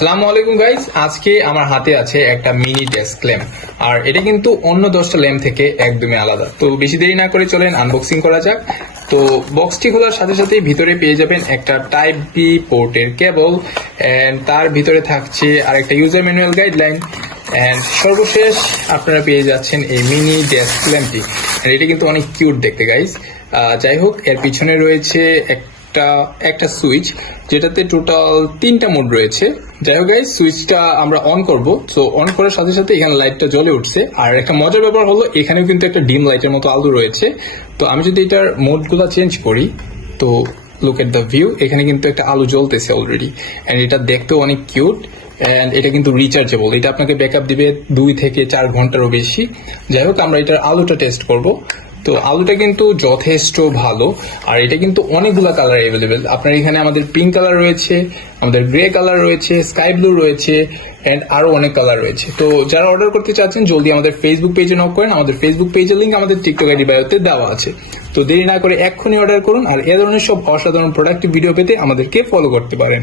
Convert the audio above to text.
আসসালামু আলাইকুম গাইস আজকে আমার হাতে আছে একটা মিনি ডেস্ক ল্যাম্প আর এটা কিন্তু অন্য দশটা ল্যাম্প থেকে একদমই আলাদা। তো বেশি দেরি না করে চলেন আনবক্সিং করা যাক। তো বক্সটি খোলার সাথে সাথে ভিতরে পেয়ে যাবেন একটা টাইপ বি পোর্টের কেবল এন্ড তার ভিতরে থাকছে আর একটা ইউজার ম্যানুয়াল গাইডলাইন এন্ড সর্বশেষ আপনারা পেয়ে যাচ্ছেন এই মিনি ডেস্ক ল্যাম্পটি এটা কিন্তু অনেক কিউট দেখতে গাইস যাই হোক, এর পিছনে রয়েছে একটা একটা সুইচ যেটাতে টোটাল তিনটা মোড রয়েছে। যাই হোক গাইস সুইচটা আমরা অন করব। সো অন করার সাথে সাথে এখানে লাইটটা জ্বলে উঠছে। আর একটা মজার ব্যাপার হলো, এখানেও কিন্তু একটা ডিম লাইটের মতো আলো রয়েছে। তো আমি যদি এটার মোডগুলো চেঞ্জ করি, তো লুক এট দ্য ভিউ এখানে কিন্তু একটা আলো জ্বলতেছে অলরেডি এন্ড এটা দেখতেও অনেক কিউট এন্ড এটা কিন্তু রিচার্জেবল এটা আপনাকে ব্যাকআপ দিবে দুই থেকে চার ঘন্টারও বেশি। যাই হোক, আমরা এটার আলোটা টেস্ট করব। তো আলুটা কিন্তু যথেষ্ট ভালো, আর এটা কিন্তু অনেকগুলা কালার অ্যাভেলেবেল আপনার এখানে আমাদের পিঙ্ক কালার রয়েছে, আমাদের গ্রে কালার রয়েছে স্কাই ব্লু রয়েছে অ্যান্ড আরও অনেক কালার রয়েছে। তো যারা অর্ডার করতে চাচ্ছেন, জলদি আমাদের ফেসবুক পেজে নক করেন। আমাদের ফেসবুক পেজের লিঙ্ক আমাদের টিকটক আইডি বায়োতে দেওয়া আছে। তো দেরি না করে এক্ষুনি অর্ডার করুন, আর এ ধরনের সব অসাধারণ প্রোডাক্ট ভিডিও পেতে আমাদেরকে ফলো করতে পারেন।